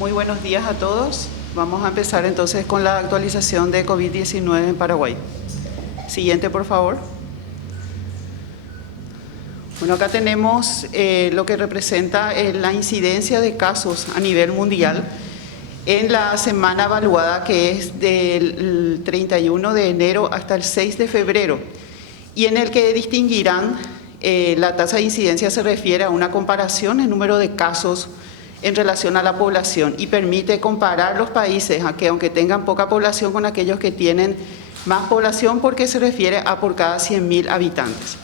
Muy buenos días a todos. Vamos a empezar entonces con la actualización de COVID-19 en Paraguay. Siguiente, por favor. Bueno, acá tenemos lo que representa la incidencia de casos a nivel mundial en la semana evaluada, que es del 31 de enero hasta el 6 de febrero, y en el que distinguirán la tasa de incidencia se refiere a una comparación en número de casos en relación a la población y permite comparar los países, aunque tengan poca población, con aquellos que tienen más población, porque se refiere a por cada 100.000 habitantes.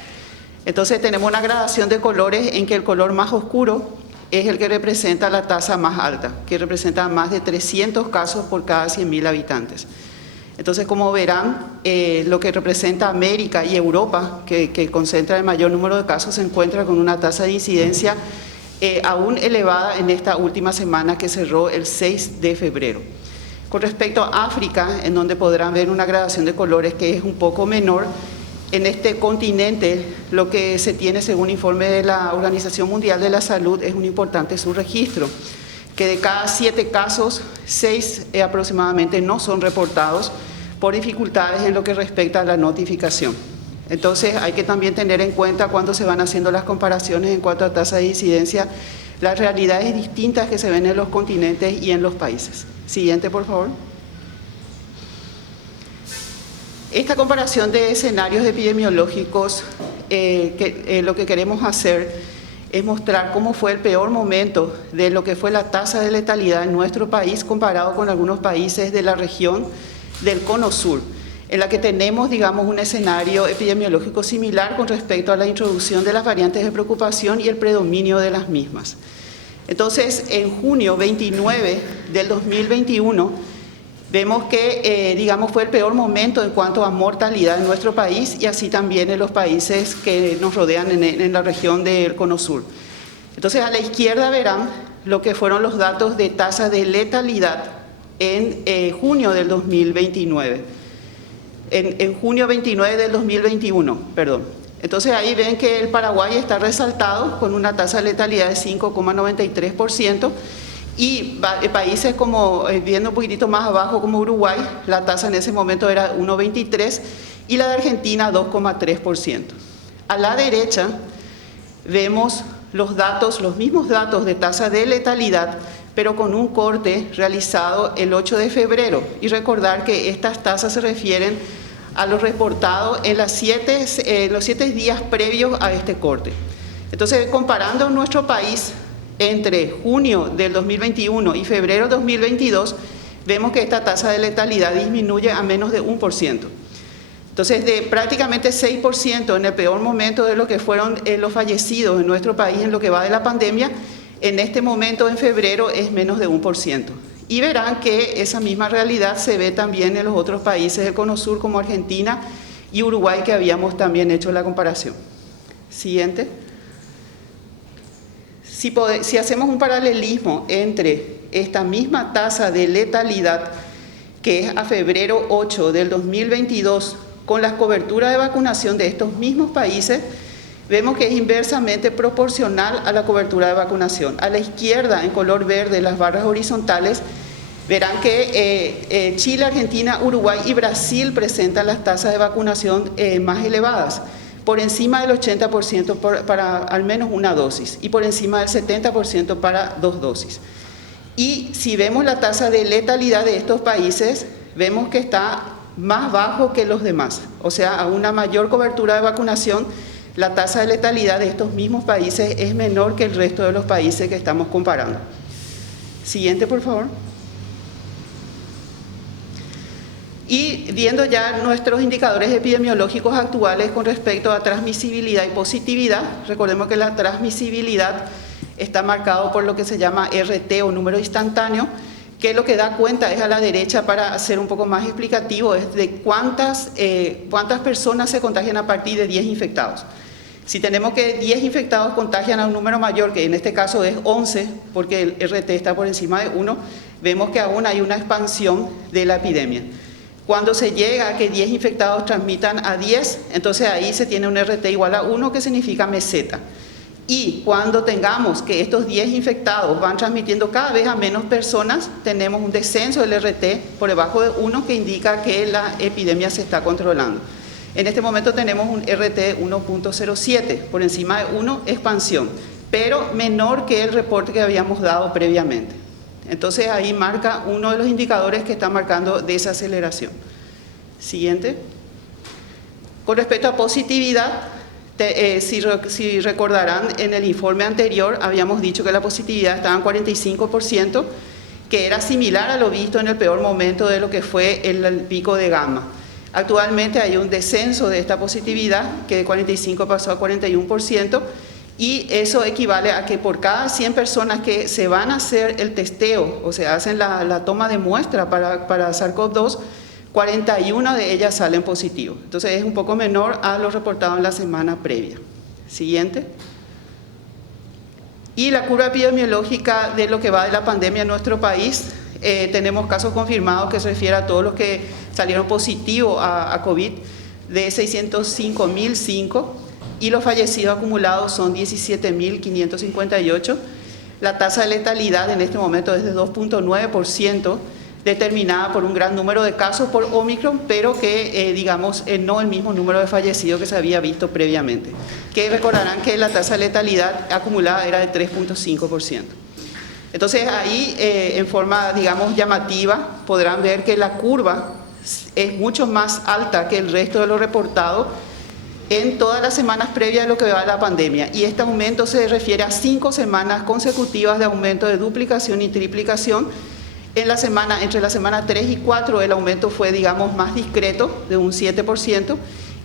Entonces tenemos una gradación de colores en que el color más oscuro es el que representa la tasa más alta, que representa más de 300 casos por cada 100.000 habitantes. Entonces, como verán, lo que representa América y Europa, que concentra el mayor número de casos, se encuentra con una tasa de incidencia aún elevada en esta última semana que cerró el 6 de febrero. Con respecto a África, en donde podrán ver una gradación de colores que es un poco menor, en este continente lo que se tiene, según informe de la Organización Mundial de la Salud, es un importante subregistro, que de cada 7 casos, 6 aproximadamente no son reportados por dificultades en lo que respecta a la notificación. Entonces hay que también tener en cuenta, cuando se van haciendo las comparaciones en cuanto a tasa de incidencia, las realidades distintas que se ven en los continentes y en los países. Siguiente, por favor. Esta comparación de escenarios epidemiológicos, lo que queremos hacer es mostrar cómo fue el peor momento de lo que fue la tasa de letalidad en nuestro país comparado con algunos países de la región del Cono Sur, en la que tenemos, digamos, un escenario epidemiológico similar con respecto a la introducción de las variantes de preocupación y el predominio de las mismas. Entonces, en junio 29 del 2021, vemos que, digamos, fue el peor momento en cuanto a mortalidad en nuestro país y así también en los países que nos rodean en la región del Cono Sur. Entonces, a la izquierda verán lo que fueron los datos de tasa de letalidad en junio del 2029. En junio 29 del 2021, perdón. Entonces ahí ven que el Paraguay está resaltado con una tasa de letalidad de 5,93%, y países como, viendo un poquitito más abajo, como Uruguay, la tasa en ese momento era 1,23% y la de Argentina 2,3%. A la derecha vemos los datos, los mismos datos de tasa de letalidad, pero con un corte realizado el 8 de febrero. Y recordar que estas tasas se refieren a lo reportado en los 7 días previos a este corte. Entonces, comparando nuestro país entre junio del 2021 y febrero del 2022, vemos que esta tasa de letalidad disminuye a menos de 1%. Entonces, de prácticamente 6% en el peor momento de lo que fueron los fallecidos en nuestro país en lo que va de la pandemia, en este momento, en febrero, es menos de 1%. Y verán que esa misma realidad se ve también en los otros países del Cono Sur, como Argentina y Uruguay, que habíamos también hecho la comparación. Siguiente. Si hacemos un paralelismo entre esta misma tasa de letalidad, que es a febrero 8 del 2022, con las coberturas de vacunación de estos mismos países, vemos que es inversamente proporcional a la cobertura de vacunación. A la izquierda, en color verde, las barras horizontales, verán que Chile, Argentina, Uruguay y Brasil presentan las tasas de vacunación más elevadas, por encima del 80% para al menos una dosis y por encima del 70% para 2 dosis. Y si vemos la tasa de letalidad de estos países, vemos que está más bajo que los demás. O sea, a una mayor cobertura de vacunación, la tasa de letalidad de estos mismos países es menor que el resto de los países que estamos comparando. Siguiente, por favor. Y viendo ya nuestros indicadores epidemiológicos actuales con respecto a transmisibilidad y positividad, recordemos que la transmisibilidad está marcado por lo que se llama RT o número instantáneo, que lo que da cuenta es a la derecha, para hacer un poco más explicativo, es de cuántas personas se contagian a partir de 10 infectados. Si tenemos que 10 infectados contagian a un número mayor, que en este caso es 11, porque el RT está por encima de 1, vemos que aún hay una expansión de la epidemia. Cuando se llega a que 10 infectados transmitan a 10, entonces ahí se tiene un RT igual a 1, que significa meseta. Y cuando tengamos que estos 10 infectados van transmitiendo cada vez a menos personas, tenemos un descenso del RT por debajo de 1 que indica que la epidemia se está controlando. En este momento tenemos un RT 1.07, por encima de 1, expansión, pero menor que el reporte que habíamos dado previamente. Entonces ahí marca uno de los indicadores que está marcando desaceleración. Siguiente. Con respecto a positividad, si recordarán, en el informe anterior habíamos dicho que la positividad estaba en 45%, que era similar a lo visto en el peor momento de lo que fue el pico de gamma. Actualmente hay un descenso de esta positividad, que de 45 pasó a 41%, y eso equivale a que por cada 100 personas que se van a hacer el testeo, o sea, hacen la toma de muestra para SARS-CoV-2, 41 de ellas salen positivos. Entonces es un poco menor a lo reportado en la semana previa. Siguiente. Y la curva epidemiológica de lo que va de la pandemia en nuestro país, tenemos casos confirmados que se refiere a todos los que salieron positivos a COVID, de 605.005, y los fallecidos acumulados son 17.558. La tasa de letalidad en este momento es de 2.9%, determinada por un gran número de casos por Omicron, pero que, no el mismo número de fallecidos que se había visto previamente. Que recordarán que la tasa de letalidad acumulada era de 3.5%. Entonces ahí, en forma, llamativa, podrán ver que la curva es mucho más alta que el resto de lo reportado en todas las semanas previas a lo que va a la pandemia. Y este aumento se refiere a 5 semanas consecutivas de aumento de duplicación y triplicación. Entre la semana 3 y 4 el aumento fue, más discreto, de un 7%,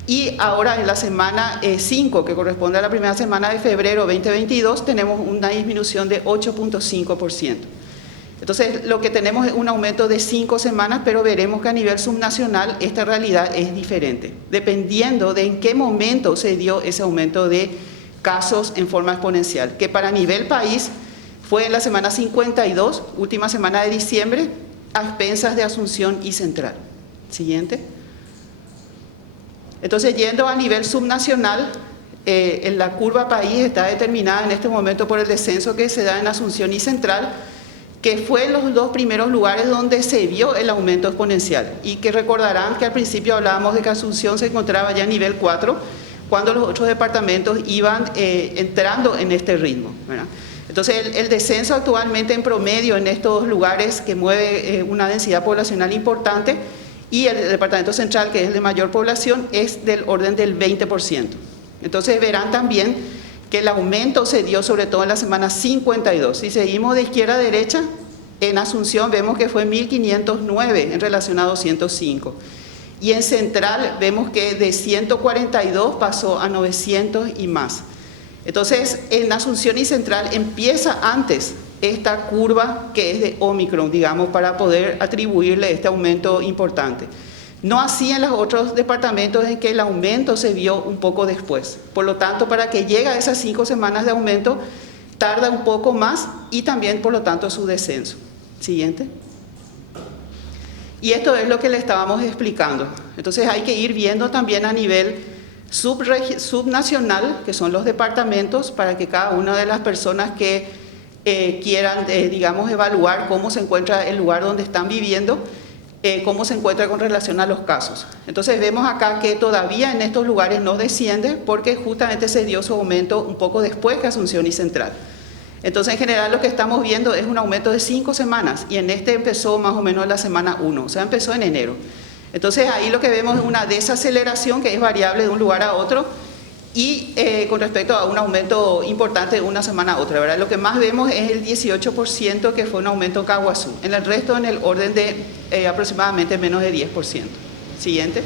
y ahora en la semana 5, que corresponde a la primera semana de febrero 2022, tenemos una disminución de 8.5%. Entonces, lo que tenemos es un aumento de 5 semanas, pero veremos que a nivel subnacional esta realidad es diferente, dependiendo de en qué momento se dio ese aumento de casos en forma exponencial, que para nivel país fue en la semana 52, última semana de diciembre, a expensas de Asunción y Central. Siguiente. Entonces, yendo a nivel subnacional, en la curva país está determinada en este momento por el descenso que se da en Asunción y Central, que fue en los 2 primeros lugares donde se vio el aumento exponencial. Y que recordarán que al principio hablábamos de que Asunción se encontraba ya a nivel 4, cuando los otros departamentos iban entrando en este ritmo, ¿verdad? Entonces, el descenso actualmente en promedio en estos lugares que mueve una densidad poblacional importante, y el departamento central, que es el de mayor población, es del orden del 20%. Entonces verán también que el aumento se dio sobre todo en la semana 52. Si seguimos de izquierda a derecha, en Asunción vemos que fue 1.509 en relación a 205. Y en Central vemos que de 142 pasó a 900 y más. Entonces, en Asunción y Central empieza antes esta curva que es de Omicron, para poder atribuirle este aumento importante. No así en los otros departamentos en que el aumento se vio un poco después. Por lo tanto, para que llegue a esas 5 semanas de aumento, tarda un poco más y también, por lo tanto, su descenso. Siguiente. Y esto es lo que le estábamos explicando. Entonces, hay que ir viendo también a nivel subnacional, que son los departamentos, para que cada una de las personas que quieran, evaluar cómo se encuentra el lugar donde están viviendo, cómo se encuentra con relación a los casos. Entonces vemos acá que todavía en estos lugares no desciende porque justamente se dio su aumento un poco después que Asunción y Central. Entonces en general lo que estamos viendo es un aumento de 5 semanas y en este empezó más o menos la semana 1, o sea empezó en enero. Entonces ahí lo que vemos es una desaceleración que es variable de un lugar a otro y con respecto a un aumento importante de una semana a otra, ¿verdad? Lo que más vemos es el 18% que fue un aumento en Caguazú, en el resto en el orden de aproximadamente menos de 10%. Siguiente.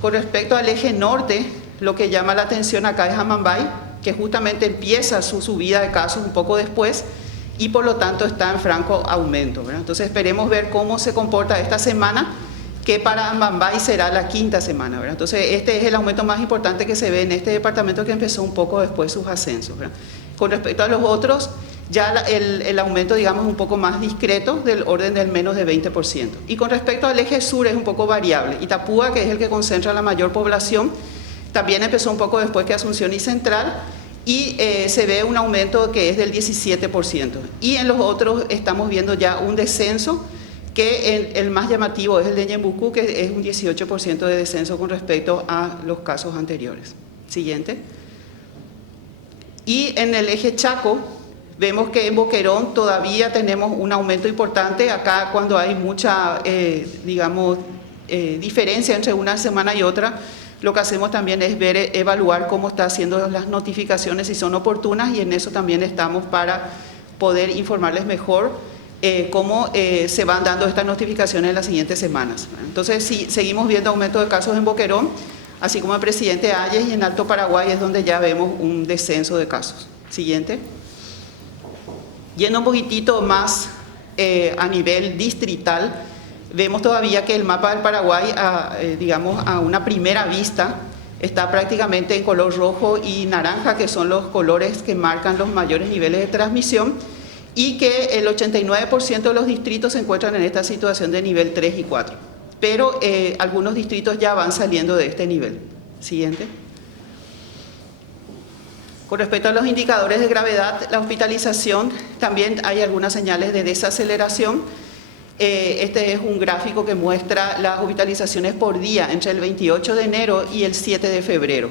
Con respecto al eje norte, lo que llama la atención acá es Amambay, que justamente empieza su subida de casos un poco después y por lo tanto está en franco aumento, ¿verdad? Entonces esperemos ver cómo se comporta esta semana, que para Amambay será la 5ª semana, ¿verdad? Entonces este es el aumento más importante que se ve en este departamento que empezó un poco después sus ascensos, ¿verdad? Con respecto a los otros, ya el aumento, digamos, es un poco más discreto, del orden del menos de 20%. Y con respecto al eje sur es un poco variable. Itapúa, que es el que concentra la mayor población, también empezó un poco después que Asunción y Central, y se ve un aumento que es del 17%. Y en los otros estamos viendo ya un descenso, que el más llamativo es el de Ñembucú, que es un 18% de descenso con respecto a los casos anteriores. Siguiente. Y en el eje Chaco, vemos que en Boquerón todavía tenemos un aumento importante. Acá cuando hay mucha, diferencia entre una semana y otra, lo que hacemos también es evaluar cómo está haciendo las notificaciones, si son oportunas, y en eso también estamos para poder informarles mejor cómo se van dando estas notificaciones en las siguientes semanas. Entonces, sí, seguimos viendo aumento de casos en Boquerón, así como en Presidente Hayes, y en Alto Paraguay es donde ya vemos un descenso de casos. Siguiente. Yendo un poquitito más a nivel distrital, vemos todavía que el mapa del Paraguay, a una primera vista, está prácticamente en color rojo y naranja, que son los colores que marcan los mayores niveles de transmisión, y que el 89% de los distritos se encuentran en esta situación de nivel 3 y 4. Pero algunos distritos ya van saliendo de este nivel. Siguiente. Con respecto a los indicadores de gravedad, la hospitalización, también hay algunas señales de desaceleración. Este es un gráfico que muestra las hospitalizaciones por día entre el 28 de enero y el 7 de febrero.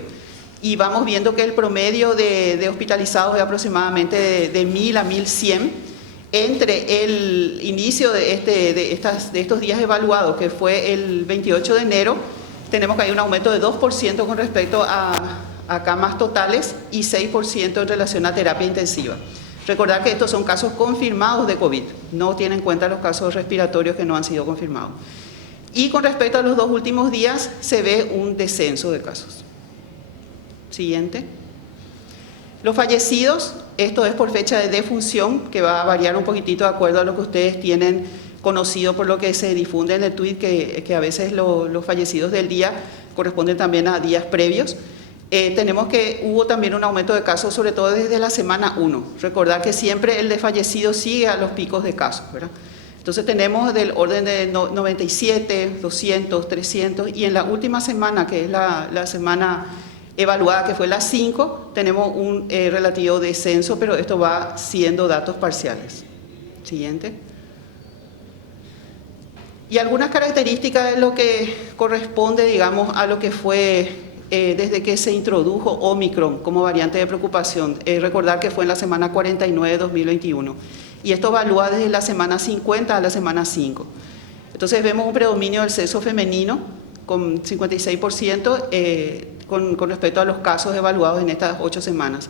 Y vamos viendo que el promedio de hospitalizados es aproximadamente de 1.000 a 1.100. Entre el inicio de estos días evaluados, que fue el 28 de enero, tenemos que hay un aumento de 2% con respecto a camas totales y 6% en relación a terapia intensiva. Recordar que estos son casos confirmados de COVID, no tienen en cuenta los casos respiratorios que no han sido confirmados. Y con respecto a los 2 últimos días, se ve un descenso de casos. Siguiente. Los fallecidos, esto es por fecha de defunción, que va a variar un poquitito de acuerdo a lo que ustedes tienen conocido por lo que se difunde en el tweet, que a veces los fallecidos del día corresponden también a días previos. Tenemos que hubo también un aumento de casos, sobre todo desde la semana 1. Recordar que siempre el de fallecidos sigue a los picos de casos, ¿verdad? Entonces tenemos del orden de 97, 200, 300, y en la última semana, que es la semana evaluada, que fue la 5, tenemos un relativo descenso, pero esto va siendo datos parciales. Siguiente. Y algunas características de lo que corresponde, digamos, a lo que fue desde que se introdujo Omicron como variante de preocupación. Recordar que fue en la semana 49 de 2021. Y esto evalúa desde la semana 50 a la semana 5. Entonces vemos un predominio del sexo femenino con 56% con respecto a los casos evaluados en estas 8 semanas.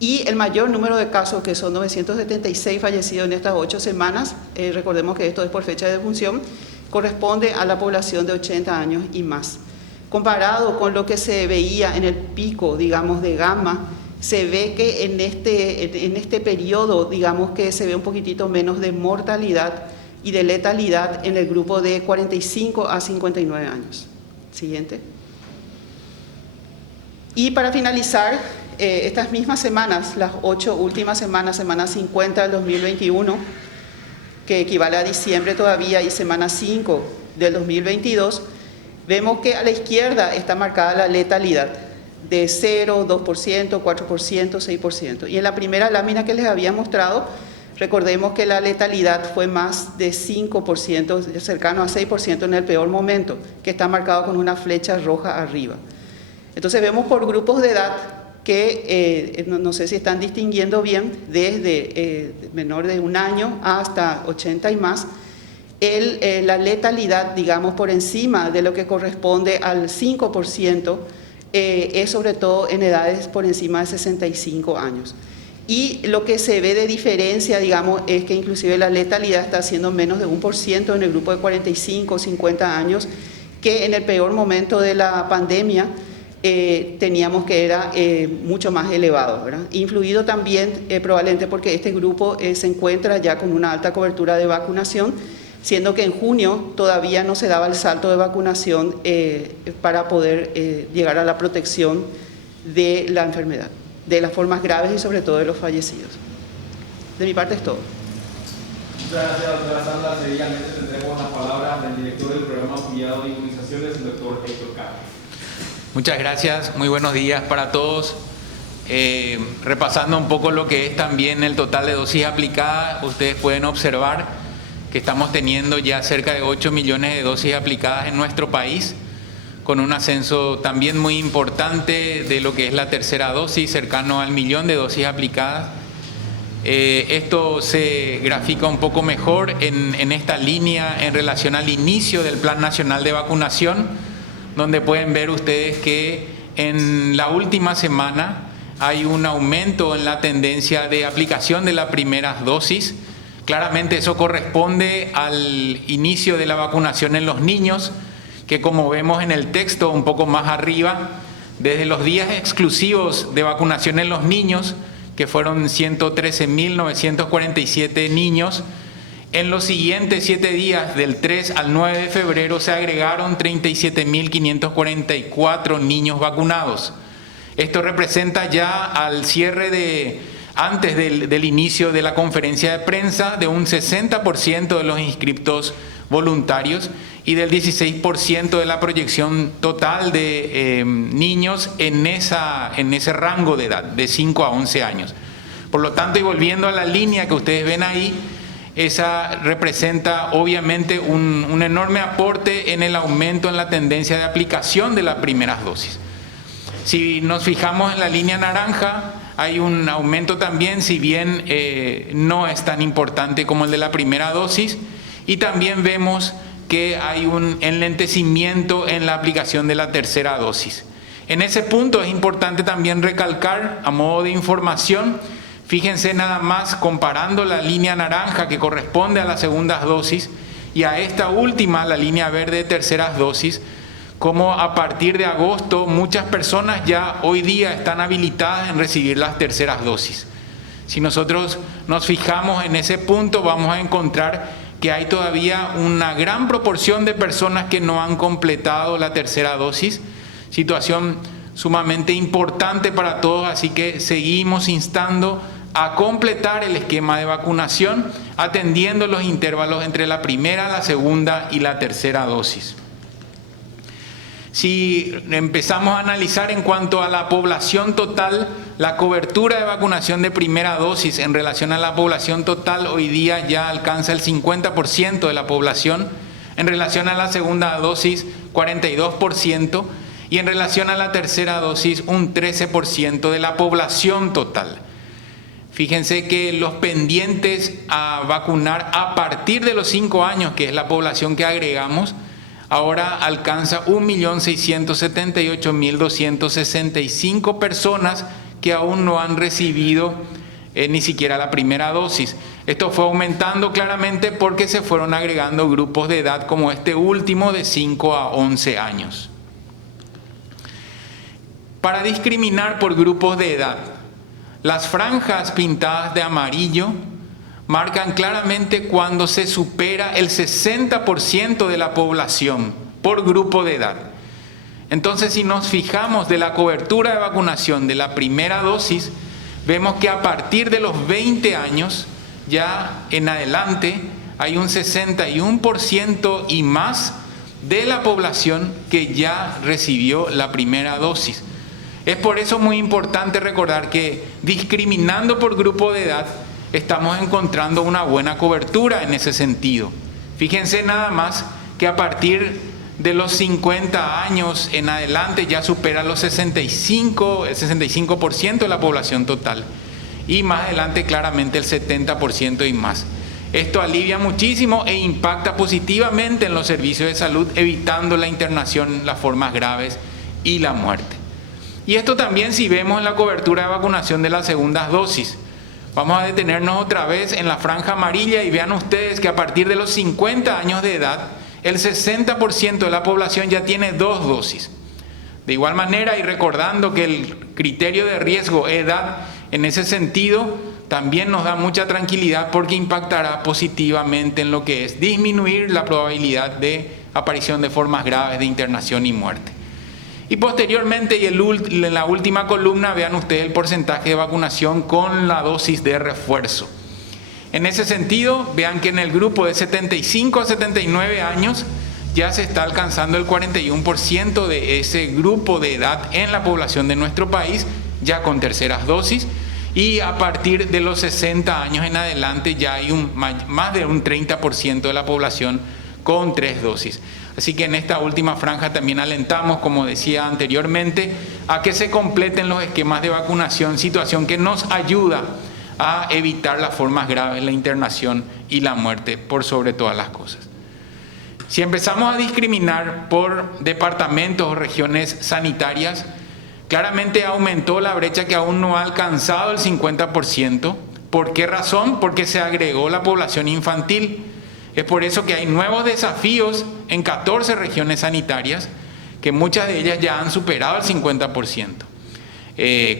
Y el mayor número de casos, que son 976 fallecidos en estas 8 semanas, recordemos que esto es por fecha de defunción, corresponde a la población de 80 años y más. Comparado con lo que se veía en el pico, digamos, de gamma, se ve que en este periodo, digamos, que se ve un poquitito menos de mortalidad y de letalidad en el grupo de 45 a 59 años. Siguiente. Y para finalizar, estas mismas semanas, las 8 últimas semanas, semana 50 del 2021, que equivale a diciembre todavía, y semana 5 del 2022, vemos que a la izquierda está marcada la letalidad de 0, 2%, 4%, 6%. Y en la primera lámina que les había mostrado, recordemos que la letalidad fue más de 5%, cercano a 6% en el peor momento, que está marcado con una flecha roja arriba. Entonces vemos por grupos de edad que no sé si están distinguiendo bien, desde menor de 1 año hasta 80 y más, la letalidad, digamos, por encima de lo que corresponde al 5%, es sobre todo en edades por encima de 65 años. Y lo que se ve de diferencia, digamos, es que inclusive la letalidad está siendo menos de 1% en el grupo de 45 o 50 años, que en el peor momento de la pandemia teníamos que era mucho más elevado, ¿verdad? Influido también probablemente porque este grupo se encuentra ya con una alta cobertura de vacunación, siendo que en junio todavía no se daba el salto de vacunación para poder llegar a la protección de la enfermedad, de las formas graves y sobre todo de los fallecidos. De mi parte es todo. Muchas gracias, doctora Sandra. Seguidamente tendremos la palabra del director del programa afiliado de inmunizaciones, el doctor Héctor Carlos. Muchas gracias, muy buenos días para todos. repasando un poco lo que es también el total de dosis aplicadas, ustedes pueden observar que estamos teniendo ya cerca de 8 millones de dosis aplicadas en nuestro país, con un ascenso también muy importante de lo que es la tercera dosis, cercano al 1 millón de dosis aplicadas. Esto se grafica un poco mejor en esta línea en relación al inicio del Plan Nacional de Vacunación, donde pueden ver ustedes que en la última semana hay un aumento en la tendencia de aplicación de las primeras dosis. Claramente eso corresponde al inicio de la vacunación en los niños, que como vemos en el texto un poco más arriba, desde los días exclusivos de vacunación en los niños, que fueron 113.947 niños, en los siguientes 7 días, del 3 al 9 de febrero, se agregaron 37.544 niños vacunados. Esto representa ya al cierre antes del inicio de la conferencia de prensa, de un 60% de los inscriptos voluntarios y del 16% de la proyección total de niños en ese rango de edad, de 5 a 11 años. Por lo tanto, y volviendo a la línea que ustedes ven ahí, esa representa obviamente un enorme aporte en el aumento en la tendencia de aplicación de las primeras dosis. Si nos fijamos en la línea naranja, hay un aumento también, si bien no es tan importante como el de la primera dosis, y también vemos que hay un enlentecimiento en la aplicación de la tercera dosis. En ese punto es importante también recalcar, a modo de información, fíjense nada más comparando la línea naranja que corresponde a las segundas dosis y a esta última, la línea verde de terceras dosis, como a partir de agosto muchas personas ya hoy día están habilitadas en recibir las terceras dosis. Si nosotros nos fijamos en ese punto, vamos a encontrar que hay todavía una gran proporción de personas que no han completado la tercera dosis, situación sumamente importante para todos, así que seguimos instando a completar el esquema de vacunación, atendiendo los intervalos entre la primera, la segunda y la tercera dosis. Si empezamos a analizar en cuanto a la población total, la cobertura de vacunación de primera dosis en relación a la población total hoy día ya alcanza el 50% de la población, en relación a la segunda dosis 42% y en relación a la tercera dosis un 13% de la población total. Fíjense que los pendientes a vacunar a partir de los 5 años, que es la población que agregamos, ahora alcanza 1.678.265 personas que aún no han recibido ni siquiera la primera dosis. Esto fue aumentando claramente porque se fueron agregando grupos de edad como este último de 5 a 11 años. Para discriminar por grupos de edad, las franjas pintadas de amarillo marcan claramente cuando se supera el 60% de la población por grupo de edad. Entonces, si nos fijamos de la cobertura de vacunación de la primera dosis, vemos que a partir de los 20 años, ya en adelante, hay un 61% y más de la población que ya recibió la primera dosis. Es por eso muy importante recordar que discriminando por grupo de edad, estamos encontrando una buena cobertura en ese sentido. Fíjense nada más que a partir de los 50 años en adelante ya supera el 65% de la población total y más adelante claramente el 70% y más. Esto alivia muchísimo e impacta positivamente en los servicios de salud, evitando la internación, las formas graves y la muerte. Y esto también si vemos en la cobertura de vacunación de las segundas dosis. Vamos a detenernos otra vez en la franja amarilla y vean ustedes que a partir de los 50 años de edad, el 60% de la población ya tiene 2 dosis. De igual manera, y recordando que el criterio de riesgo, edad, en ese sentido, también nos da mucha tranquilidad porque impactará positivamente en lo que es disminuir la probabilidad de aparición de formas graves de internación y muerte. Y posteriormente, y en la última columna, vean ustedes el porcentaje de vacunación con la dosis de refuerzo. En ese sentido, vean que en el grupo de 75 a 79 años ya se está alcanzando el 41% de ese grupo de edad en la población de nuestro país ya con terceras dosis, y a partir de los 60 años en adelante ya hay más de un 30% de la población con 3 dosis. Así que en esta última franja también alentamos, como decía anteriormente, a que se completen los esquemas de vacunación, situación que nos ayuda a evitar las formas graves, la internación y la muerte por sobre todas las cosas. Si empezamos a discriminar por departamentos o regiones sanitarias, claramente aumentó la brecha que aún no ha alcanzado el 50%. ¿Por qué razón? Porque se agregó la población infantil. Es por eso que hay nuevos desafíos en 14 regiones sanitarias, que muchas de ellas ya han superado el 50%.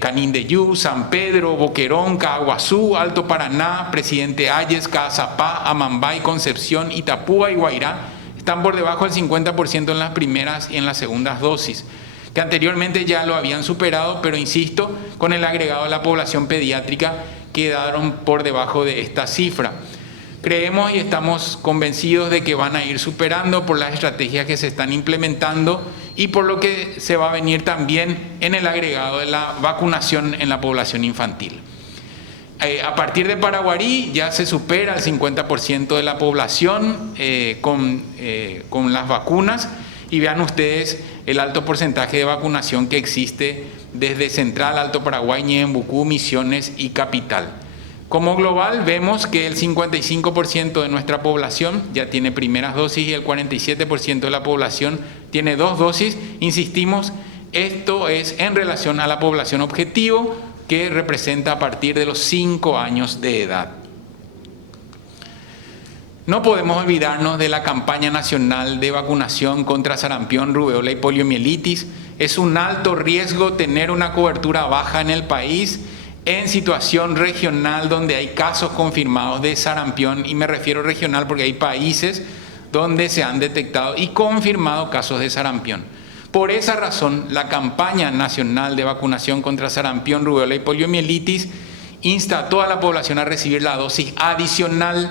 Canindeyú, San Pedro, Boquerón, Caguazú, Alto Paraná, Presidente Hayes, Cazapá, Amambay, Concepción, Itapúa y Guairá están por debajo del 50% en las primeras y en las segundas dosis, que anteriormente ya lo habían superado, pero insisto, con el agregado de la población pediátrica quedaron por debajo de esta cifra. Creemos y estamos convencidos de que van a ir superando por las estrategias que se están implementando y por lo que se va a venir también en el agregado de la vacunación en la población infantil. A partir de Paraguarí ya se supera el 50% de la población con las vacunas, y vean ustedes el alto porcentaje de vacunación que existe desde Central, Alto Paraguay, Ñembucú, Misiones y Capital. Como global vemos que el 55% de nuestra población ya tiene primeras dosis y el 47% de la población tiene 2 dosis. Insistimos, esto es en relación a la población objetivo, que representa a partir de los 5 años de edad. No podemos olvidarnos de la campaña nacional de vacunación contra sarampión, rubeola y poliomielitis. Es un alto riesgo tener una cobertura baja en el país en situación regional donde hay casos confirmados de sarampión, y me refiero regional porque hay países donde se han detectado y confirmado casos de sarampión. Por esa razón, la campaña nacional de vacunación contra sarampión, rubeola y poliomielitis insta a toda la población a recibir la dosis adicional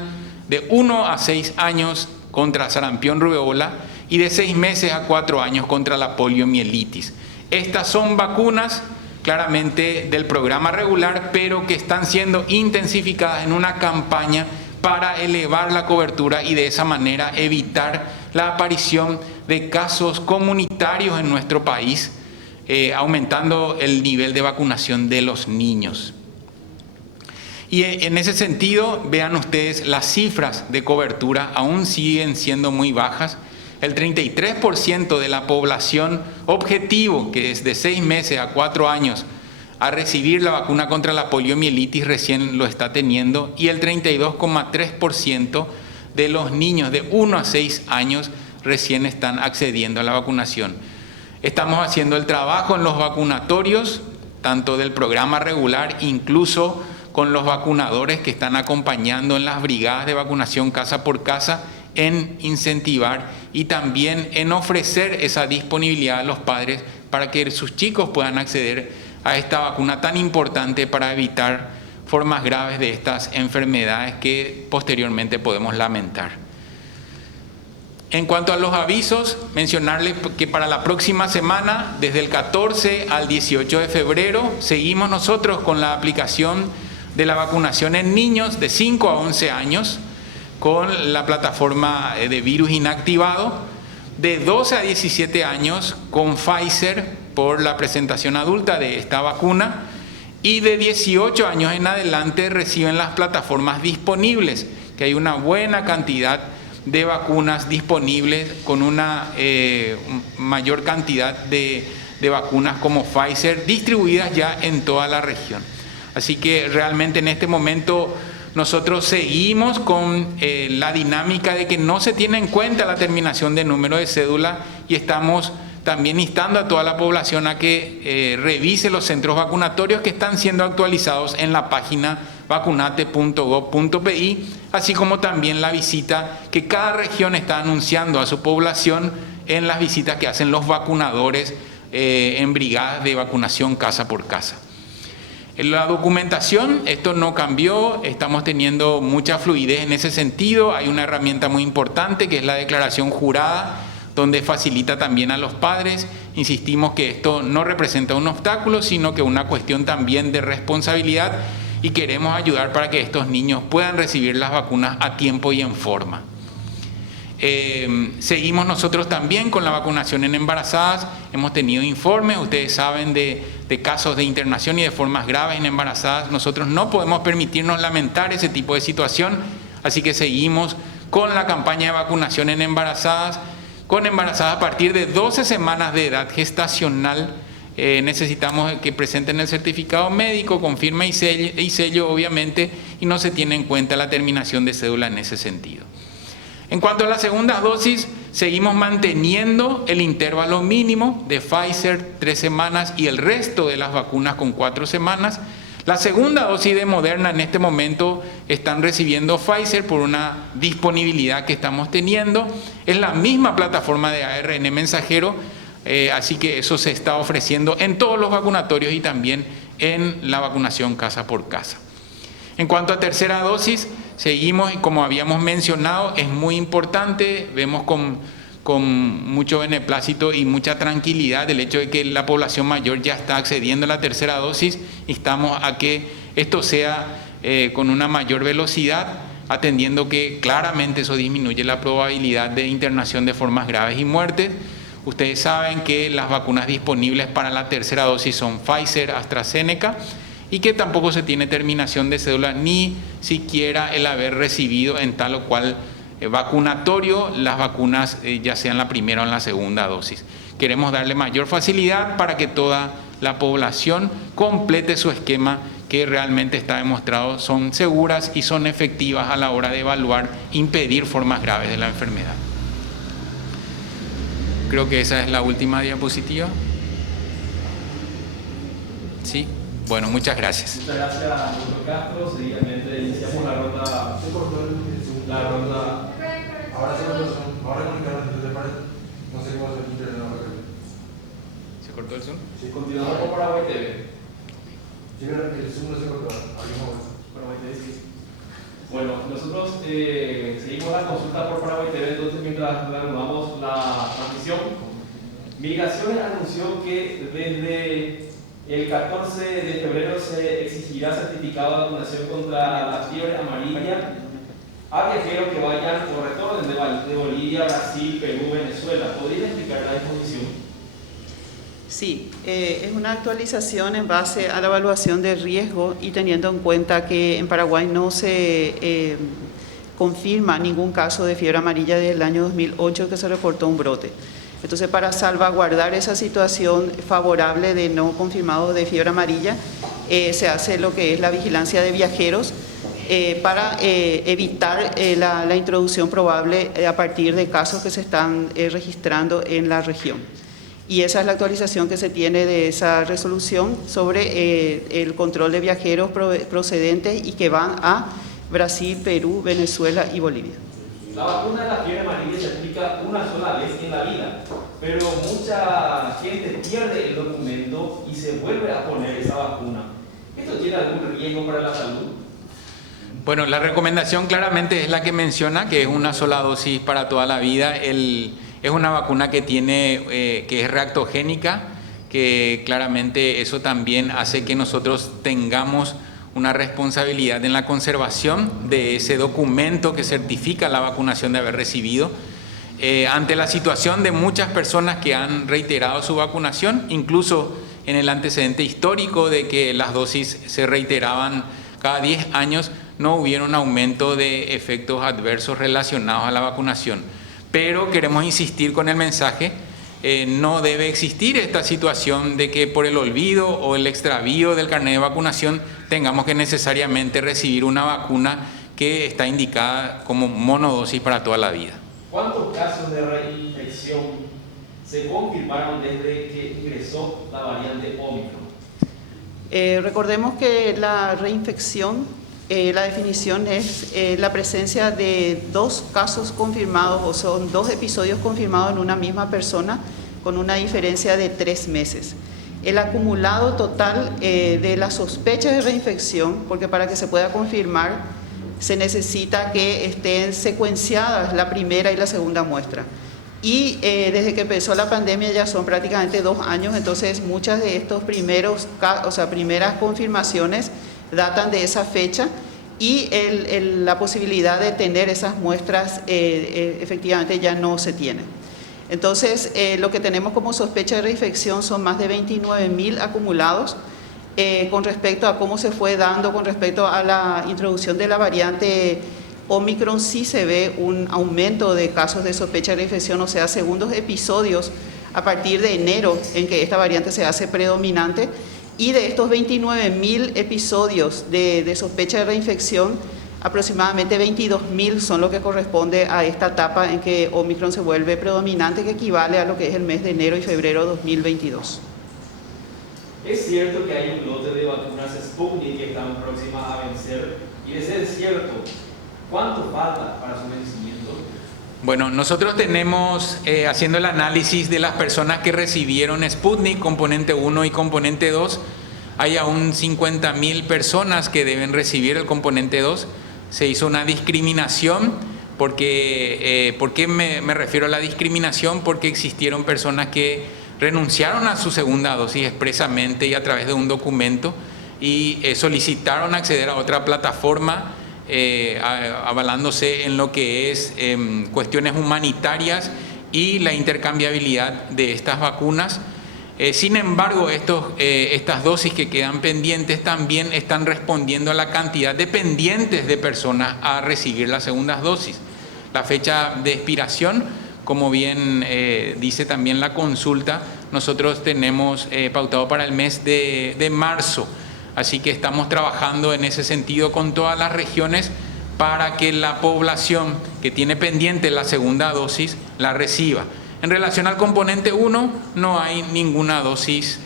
de 1 a 6 años contra sarampión, rubeola, y de 6 meses a 4 años contra la poliomielitis. Estas son vacunas claramente del programa regular, pero que están siendo intensificadas en una campaña para elevar la cobertura y de esa manera evitar la aparición de casos comunitarios en nuestro país, aumentando el nivel de vacunación de los niños. Y en ese sentido, vean ustedes, las cifras de cobertura aún siguen siendo muy bajas. El 33% de la población objetivo, que es de 6 meses a 4 años, a recibir la vacuna contra la poliomielitis recién lo está teniendo, y el 32,3% de los niños de 1 a 6 años recién están accediendo a la vacunación. Estamos haciendo el trabajo en los vacunatorios, tanto del programa regular, incluso con los vacunadores que están acompañando en las brigadas de vacunación casa por casa, en incentivar y también en ofrecer esa disponibilidad a los padres para que sus chicos puedan acceder a esta vacuna tan importante para evitar formas graves de estas enfermedades que posteriormente podemos lamentar. En cuanto a los avisos, mencionarles que para la próxima semana, desde el 14 al 18 de febrero, seguimos nosotros con la aplicación de la vacunación en niños de 5 a 11 años, con la plataforma de virus inactivado, de 12 a 17 años con Pfizer por la presentación adulta de esta vacuna, y de 18 años en adelante reciben las plataformas disponibles, que hay una buena cantidad de vacunas disponibles con una mayor cantidad de vacunas como Pfizer distribuidas ya en toda la región. Así que realmente en este momento nosotros seguimos con la dinámica de que no se tiene en cuenta la terminación de número de cédula, y estamos también instando a toda la población a que revise los centros vacunatorios que están siendo actualizados en la página vacunate.gov.pi, así como también la visita que cada región está anunciando a su población en las visitas que hacen los vacunadores en brigadas de vacunación casa por casa. En la documentación, esto no cambió, estamos teniendo mucha fluidez en ese sentido. Hay una herramienta muy importante que es la declaración jurada donde facilita también a los padres. Insistimos que esto no representa un obstáculo, sino que una cuestión también de responsabilidad, y queremos ayudar para que estos niños puedan recibir las vacunas a tiempo y en forma. Seguimos nosotros también con la vacunación en embarazadas. Hemos tenido informes, ustedes saben, de casos de internación y de formas graves en embarazadas. Nosotros no podemos permitirnos lamentar ese tipo de situación, así que seguimos con la campaña de vacunación en embarazadas. Con embarazadas a partir de 12 semanas de edad gestacional, necesitamos que presenten el certificado médico con firma y sello, obviamente, y no se tiene en cuenta la terminación de cédula en ese sentido. En cuanto a las segundas dosis, seguimos manteniendo el intervalo mínimo de Pfizer 3 semanas y el resto de las vacunas con 4 semanas. La segunda dosis de Moderna en este momento están recibiendo Pfizer por una disponibilidad que estamos teniendo. Es la misma plataforma de ARN mensajero, así que eso se está ofreciendo en todos los vacunatorios y también en la vacunación casa por casa. En cuanto a tercera dosis, seguimos, y como habíamos mencionado, es muy importante, vemos con mucho beneplácito y mucha tranquilidad el hecho de que la población mayor ya está accediendo a la tercera dosis. Instamos a que esto sea con una mayor velocidad, atendiendo que claramente eso disminuye la probabilidad de internación de formas graves y muertes. Ustedes saben que las vacunas disponibles para la tercera dosis son Pfizer, AstraZeneca, y que tampoco se tiene terminación de cédula ni siquiera el haber recibido en tal o cual vacunatorio las vacunas, ya sean la primera o la segunda dosis. Queremos darle mayor facilidad para que toda la población complete su esquema, que realmente está demostrado son seguras y son efectivas a la hora de evaluar, impedir formas graves de la enfermedad. Creo que esa es la última diapositiva. ¿Sí? Bueno, muchas gracias. Muchas gracias, doctor Castro. Seguidamente iniciamos la ronda. Ahora comunicaron, ¿te parece? No sé cómo se internet. ¿Se cortó el Zoom? Sí, continuamos con Paraguay TV. Sí, el Zoom no se cortó. Paraguay TV, sí. Bueno, nosotros seguimos la consulta por Paraguay TV, entonces mientras reanudamos la transmisión, Migraciones anunció que desde el 14 de febrero se exigirá certificado de vacunación contra la fiebre amarilla a viajeros que vayan o retornen de Bolivia, Brasil, Perú, Venezuela. ¿Podría explicar la disposición? Sí, es una actualización en base a la evaluación de riesgo y teniendo en cuenta que en Paraguay no se confirma ningún caso de fiebre amarilla desde el año 2008 que se reportó un brote. Entonces, para salvaguardar esa situación favorable de no confirmado de fiebre amarilla, se hace lo que es la vigilancia de viajeros para evitar la introducción probable a partir de casos que se están registrando en la región. Y esa es la actualización que se tiene de esa resolución sobre el control de viajeros procedentes y que van a Brasil, Perú, Venezuela y Bolivia. La vacuna de la fiebre amarilla se aplica una sola vez en la vida, pero mucha gente pierde el documento y se vuelve a poner esa vacuna. ¿Esto tiene algún riesgo para la salud? Bueno, la recomendación claramente es la que menciona, que es una sola dosis para toda la vida. Es una vacuna que que es reactogénica, que claramente eso también hace que nosotros tengamos una responsabilidad en la conservación de ese documento que certifica la vacunación de haber recibido. Ante la situación de muchas personas que han reiterado su vacunación, incluso en el antecedente histórico de que las dosis se reiteraban cada 10 años, no hubieron aumento de efectos adversos relacionados a la vacunación. Pero queremos insistir con el mensaje, no debe existir esta situación de que por el olvido o el extravío del carnet de vacunación tengamos que necesariamente recibir una vacuna que está indicada como monodosis para toda la vida. ¿Cuántos casos de reinfección se confirmaron desde que ingresó la variante Omicron? Recordemos que la reinfección, la definición es la presencia de 2 casos confirmados, o son 2 episodios confirmados en una misma persona con una diferencia de 3 meses. El acumulado total de las sospechas de reinfección, porque para que se pueda confirmar se necesita que estén secuenciadas la primera y la segunda muestra. Y desde que empezó la pandemia ya son prácticamente 2 años, entonces muchas de estos primeras confirmaciones datan de esa fecha y la posibilidad de tener esas muestras efectivamente ya no se tiene. Entonces, lo que tenemos como sospecha de reinfección son más de 29.000 acumulados. Con respecto a cómo se fue dando, con respecto a la introducción de la variante Omicron, sí se ve un aumento de casos de sospecha de reinfección, o sea, segundos episodios a partir de enero en que esta variante se hace predominante. Y de estos 29.000 episodios de sospecha de reinfección, aproximadamente 22.000 son lo que corresponde a esta etapa en que Omicron se vuelve predominante, que equivale a lo que es el mes de enero y febrero de 2022. Es cierto que hay un lote de vacunas Sputnik que están próximas a vencer, y de ser cierto, ¿cuánto falta para su vencimiento? Bueno, nosotros tenemos, haciendo el análisis de las personas que recibieron Sputnik, componente 1 y componente 2, hay aún 50.000 personas que deben recibir el componente 2. Se hizo una discriminación, porque, ¿por qué me refiero a la discriminación? Porque existieron personas que renunciaron a su segunda dosis expresamente y a través de un documento y solicitaron acceder a otra plataforma avalándose en lo que es cuestiones humanitarias y la intercambiabilidad de estas vacunas. Sin embargo, estas dosis que quedan pendientes también están respondiendo a la cantidad de pendientes de personas a recibir las segundas dosis. La fecha de expiración, como bien dice también la consulta, nosotros tenemos pautado para el mes de marzo. Así que estamos trabajando en ese sentido con todas las regiones para que la población que tiene pendiente la segunda dosis la reciba. En relación al componente 1, no hay ninguna dosis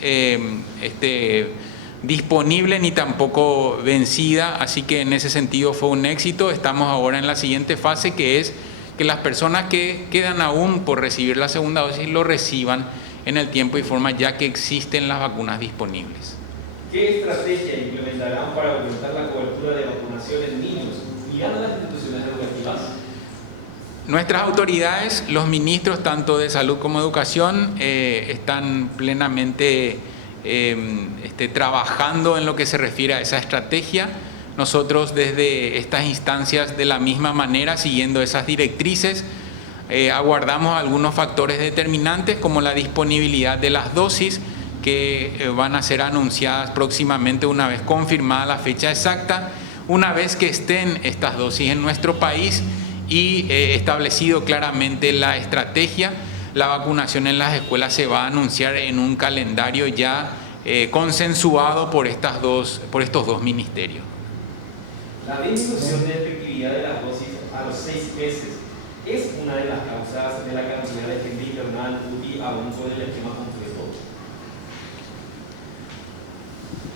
disponible ni tampoco vencida, así que en ese sentido fue un éxito. Estamos ahora en la siguiente fase, que es que las personas que quedan aún por recibir la segunda dosis lo reciban en el tiempo y forma, ya que existen las vacunas disponibles. ¿Qué estrategia implementarán para aumentar la cobertura de vacunación en niños y a las instituciones educativas? Nuestras autoridades, los ministros tanto de salud como de educación, están plenamente trabajando en lo que se refiere a esa estrategia. Nosotros desde estas instancias, de la misma manera, siguiendo esas directrices, aguardamos algunos factores determinantes como la disponibilidad de las dosis, que van a ser anunciadas próximamente una vez confirmada la fecha exacta. Una vez que estén estas dosis en nuestro país y establecido claramente la estrategia, la vacunación en las escuelas se va a anunciar en un calendario ya consensuado por estos dos ministerios. La disminución de efectividad de las dosis a los 6 meses es una de las causas de la cantidad de gente internada en UTI aún con el esquema completo.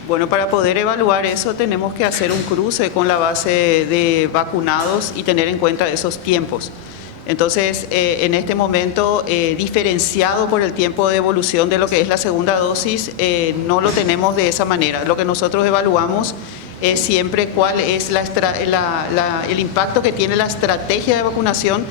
Bueno, para poder evaluar eso tenemos que hacer un cruce con la base de vacunados y tener en cuenta esos tiempos. Entonces, en este momento, diferenciado por el tiempo de evolución de lo que es la segunda dosis, no lo tenemos de esa manera. Lo que nosotros evaluamos es siempre cuál es el impacto que tiene la estrategia de vacunación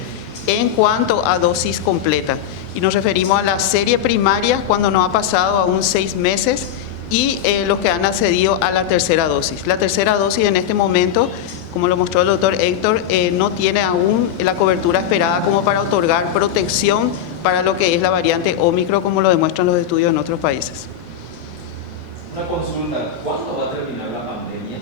en cuanto a dosis completa. Y nos referimos a la serie primaria cuando no ha pasado aún 6 meses y los que han accedido a la tercera dosis. La tercera dosis en este momento, como lo mostró el doctor Héctor, no tiene aún la cobertura esperada como para otorgar protección para lo que es la variante Omicron, como lo demuestran los estudios en otros países. Una consulta, ¿cuándo va a terminar la pandemia?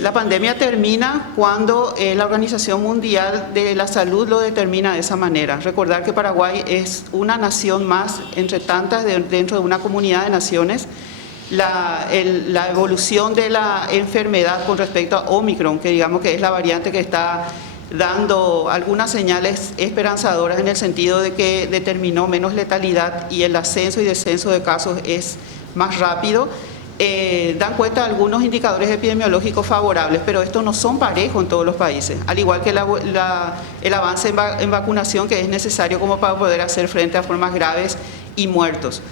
La pandemia termina cuando la Organización Mundial de la Salud lo determina de esa manera. Recordar que Paraguay es una nación más entre tantas dentro de una comunidad de naciones. La evolución de la enfermedad con respecto a Omicron, que digamos que es la variante que está dando algunas señales esperanzadoras en el sentido de que determinó menos letalidad y el ascenso y descenso de casos es más rápido. Dan cuenta de algunos indicadores epidemiológicos favorables, pero estos no son parejos en todos los países, al igual que el avance en vacunación que es necesario como para poder hacer frente a formas graves y muertos.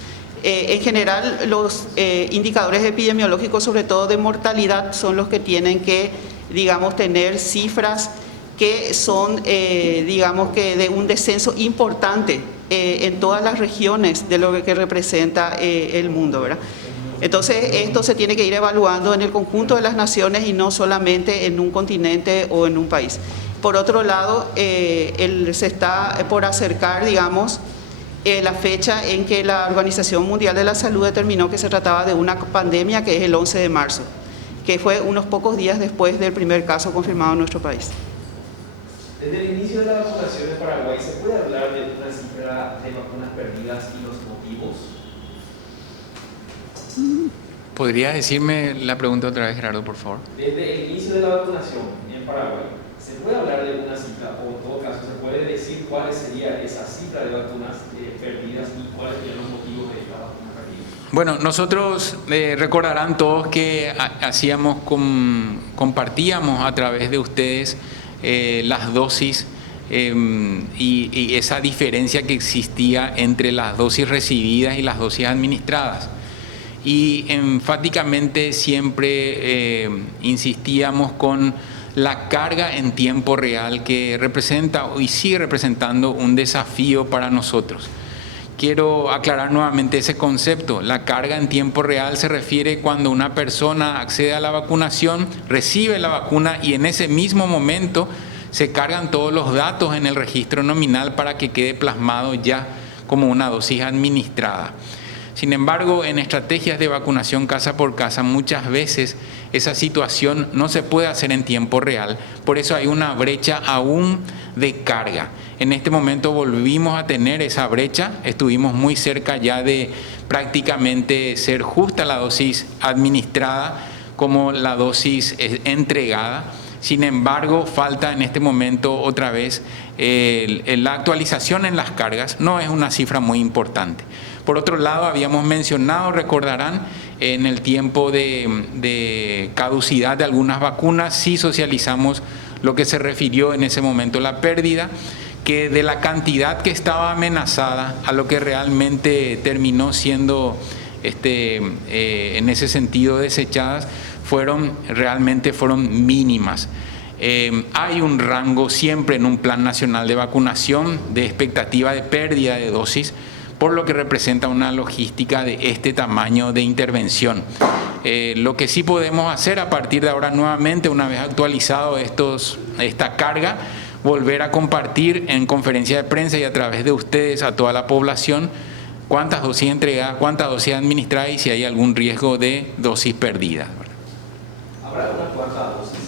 En general, los indicadores epidemiológicos, sobre todo de mortalidad, son los que tienen que, digamos, tener cifras que son, digamos que de un descenso importante en todas las regiones de lo que representa el mundo, ¿verdad? Entonces, esto se tiene que ir evaluando en el conjunto de las naciones y no solamente en un continente o en un país. Por otro lado, se está por acercar, digamos, la fecha en que la Organización Mundial de la Salud determinó que se trataba de una pandemia, que es el 11 de marzo, que fue unos pocos días después del primer caso confirmado en nuestro país. Desde el inicio de la vacunación en Paraguay, ¿se puede hablar de una cifra de vacunas perdidas y los motivos? ¿Podría decirme la pregunta otra vez, Gerardo, por favor? Desde el inicio de la vacunación en Paraguay, ¿se puede hablar de una cifra, o en todo caso, se puede decir cuál sería esa cifra de vacunas perdidas y cuáles serían los motivos de esta vacuna perdida? Bueno, nosotros recordarán todos que compartíamos a través de ustedes las dosis y esa diferencia que existía entre las dosis recibidas y las dosis administradas. Y enfáticamente siempre insistíamos con la carga en tiempo real, que representa y sigue representando un desafío para nosotros. Quiero aclarar nuevamente ese concepto. La carga en tiempo real se refiere cuando una persona accede a la vacunación, recibe la vacuna y en ese mismo momento se cargan todos los datos en el registro nominal para que quede plasmado ya como una dosis administrada. Sin embargo, en estrategias de vacunación casa por casa, muchas veces esa situación no se puede hacer en tiempo real. Por eso hay una brecha aún de carga. En este momento volvimos a tener esa brecha. Estuvimos muy cerca ya de prácticamente ser justa la dosis administrada como la dosis entregada. Sin embargo, falta en este momento otra vez la actualización en las cargas. No es una cifra muy importante. Por otro lado, habíamos mencionado, recordarán, en el tiempo de caducidad de algunas vacunas, sí socializamos lo que se refirió en ese momento la pérdida, que de la cantidad que estaba amenazada a lo que realmente terminó siendo en ese sentido desechadas, fueron mínimas. Hay un rango siempre en un plan nacional de vacunación de expectativa de pérdida de dosis, por lo que representa una logística de este tamaño de intervención. Lo que sí podemos hacer a partir de ahora nuevamente, una vez actualizado esta carga, volver a compartir en conferencia de prensa y a través de ustedes a toda la población cuántas dosis entregadas, cuántas dosis administradas y si hay algún riesgo de dosis perdidas. ¿Habrá una cuarta dosis?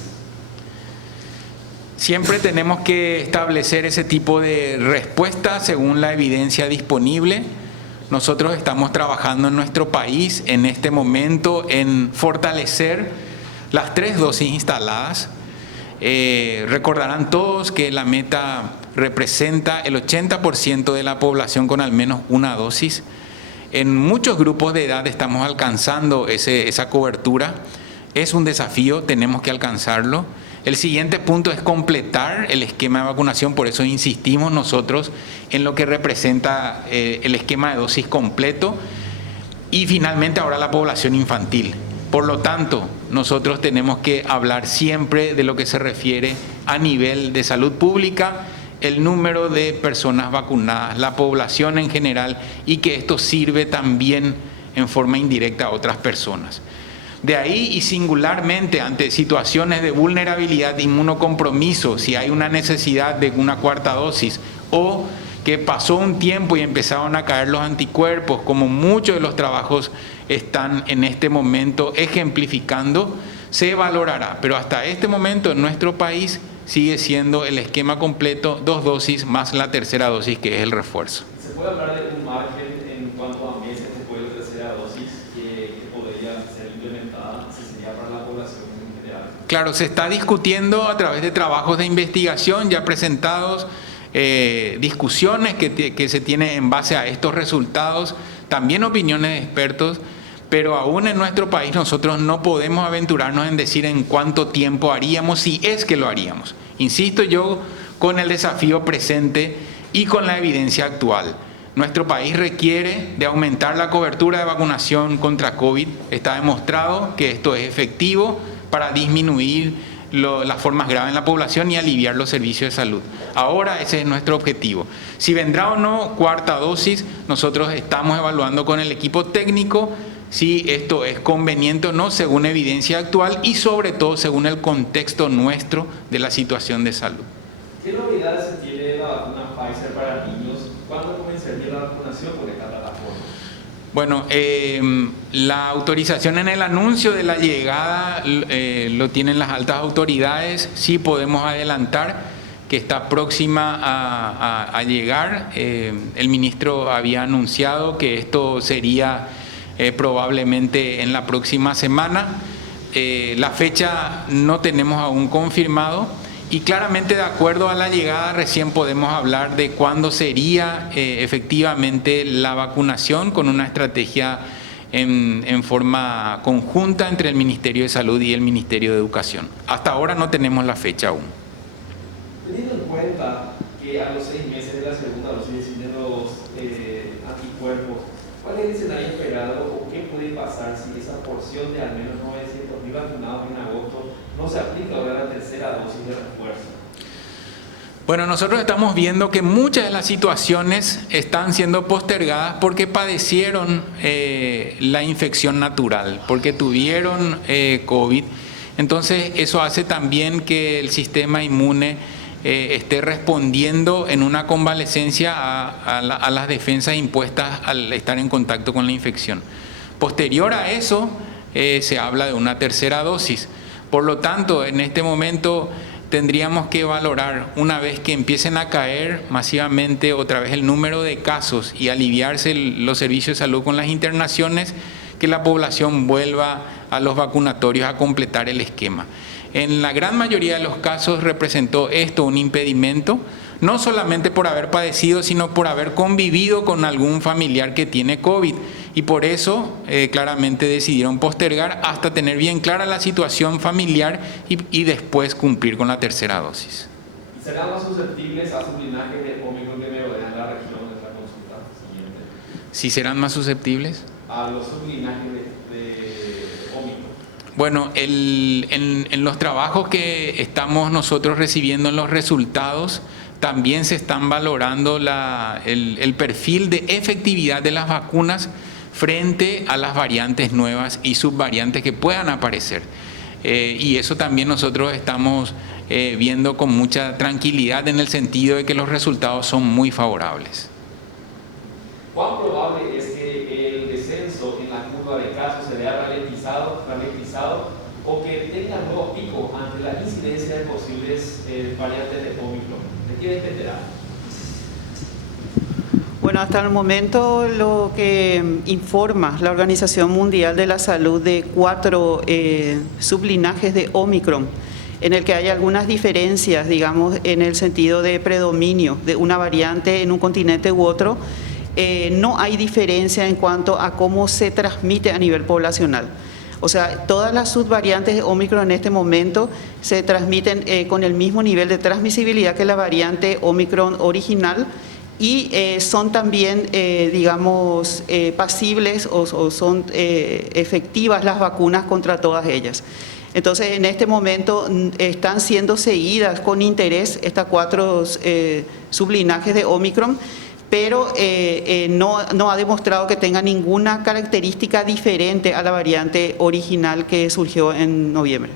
Siempre tenemos que establecer ese tipo de respuesta según la evidencia disponible. Nosotros estamos trabajando en nuestro país en este momento en fortalecer las 3 dosis instaladas. Recordarán todos que la meta representa el 80% de la población con al menos una dosis. En muchos grupos de edad estamos alcanzando esa cobertura. Es un desafío, tenemos que alcanzarlo. El siguiente punto es completar el esquema de vacunación, por eso insistimos nosotros en lo que representa el esquema de dosis completo y finalmente ahora la población infantil. Por lo tanto, nosotros tenemos que hablar siempre de lo que se refiere a nivel de salud pública, el número de personas vacunadas, la población en general y que esto sirve también en forma indirecta a otras personas. De ahí y singularmente ante situaciones de vulnerabilidad, inmunocompromiso, si hay una necesidad de una cuarta dosis o que pasó un tiempo y empezaron a caer los anticuerpos, como muchos de los trabajos están en este momento ejemplificando, se valorará. Pero hasta este momento en nuestro país sigue siendo el esquema completo, 2 dosis más la tercera dosis que es el refuerzo. ¿Se puede hablar de un margen en cuanto a meses después de la tercera dosis que podría ser implementada, si sería para la población en general? Claro, se está discutiendo a través de trabajos de investigación ya presentados, discusiones que se tienen en base a estos resultados, también opiniones de expertos, pero aún en nuestro país nosotros no podemos aventurarnos en decir en cuánto tiempo haríamos, si es que lo haríamos. Insisto yo con el desafío presente y con la evidencia actual. Nuestro país requiere de aumentar la cobertura de vacunación contra COVID. Está demostrado que esto es efectivo para disminuir las formas graves en la población y aliviar los servicios de salud. Ahora ese es nuestro objetivo. Si vendrá o no cuarta dosis, nosotros estamos evaluando con el equipo técnico si esto es conveniente o no según evidencia actual y sobre todo según el contexto nuestro de la situación de salud. ¿Qué novedades se tiene de la vacuna Pfizer para niños? ¿Cuándo comenzaría la vacunación con esta plataforma? Bueno, la autorización en el anuncio de la llegada lo tienen las altas autoridades. Sí podemos adelantar que está próxima a llegar. El ministro había anunciado que esto sería probablemente en la próxima semana. La fecha no tenemos aún confirmado. Y claramente de acuerdo a la llegada recién podemos hablar de cuándo sería efectivamente la vacunación con una estrategia en forma conjunta entre el Ministerio de Salud y el Ministerio de Educación. Hasta ahora no tenemos la fecha aún. Teniendo en cuenta que a los 6 meses de la segunda dosis de los anticuerpos, ¿cuál es el escenario esperado o qué puede pasar si esa porción de al menos 900.000 vacunados en agosto no se aplica ahora la tercera dosis de refuerzo? Bueno, nosotros estamos viendo que muchas de las situaciones están siendo postergadas porque padecieron la infección natural, porque tuvieron COVID. Entonces, eso hace también que el sistema inmune esté respondiendo en una convalescencia a las defensas impuestas al estar en contacto con la infección. Posterior a eso, se habla de una tercera dosis. Por lo tanto, en este momento tendríamos que valorar, una vez que empiecen a caer masivamente otra vez el número de casos y aliviarse los servicios de salud con las internaciones, que la población vuelva a los vacunatorios a completar el esquema. En la gran mayoría de los casos representó esto un impedimento, no solamente por haber padecido, sino por haber convivido con algún familiar que tiene COVID. Y por eso claramente decidieron postergar hasta tener bien clara la situación familiar y después cumplir con la tercera dosis. ¿Y serán más susceptibles a sublinajes de Omicron que merodean la región de la consulta siguiente? ¿Sí serán más susceptibles? A los sublinajes de Omicron. Bueno, en los trabajos que estamos nosotros recibiendo en los resultados, también se están valorando el perfil de efectividad de las vacunas frente a las variantes nuevas y subvariantes que puedan aparecer. Y eso también nosotros estamos viendo con mucha tranquilidad en el sentido de que los resultados son muy favorables. ¿Cuán probable es que el descenso en la curva de casos se vea ralentizado o que tenga nuevos picos ante la incidencia de posibles variantes de Omicron? ¿De qué dependerá? Bueno, hasta el momento lo que informa la Organización Mundial de la Salud de 4 sublinajes de Omicron, en el que hay algunas diferencias, digamos, en el sentido de predominio de una variante en un continente u otro, no hay diferencia en cuanto a cómo se transmite a nivel poblacional. O sea, todas las subvariantes de Omicron en este momento se transmiten con el mismo nivel de transmisibilidad que la variante Omicron original, y son también, digamos, pasibles o son efectivas las vacunas contra todas ellas. Entonces, en este momento están siendo seguidas con interés estas 4 sublinajes de Omicron, pero no ha demostrado que tenga ninguna característica diferente a la variante original que surgió en noviembre.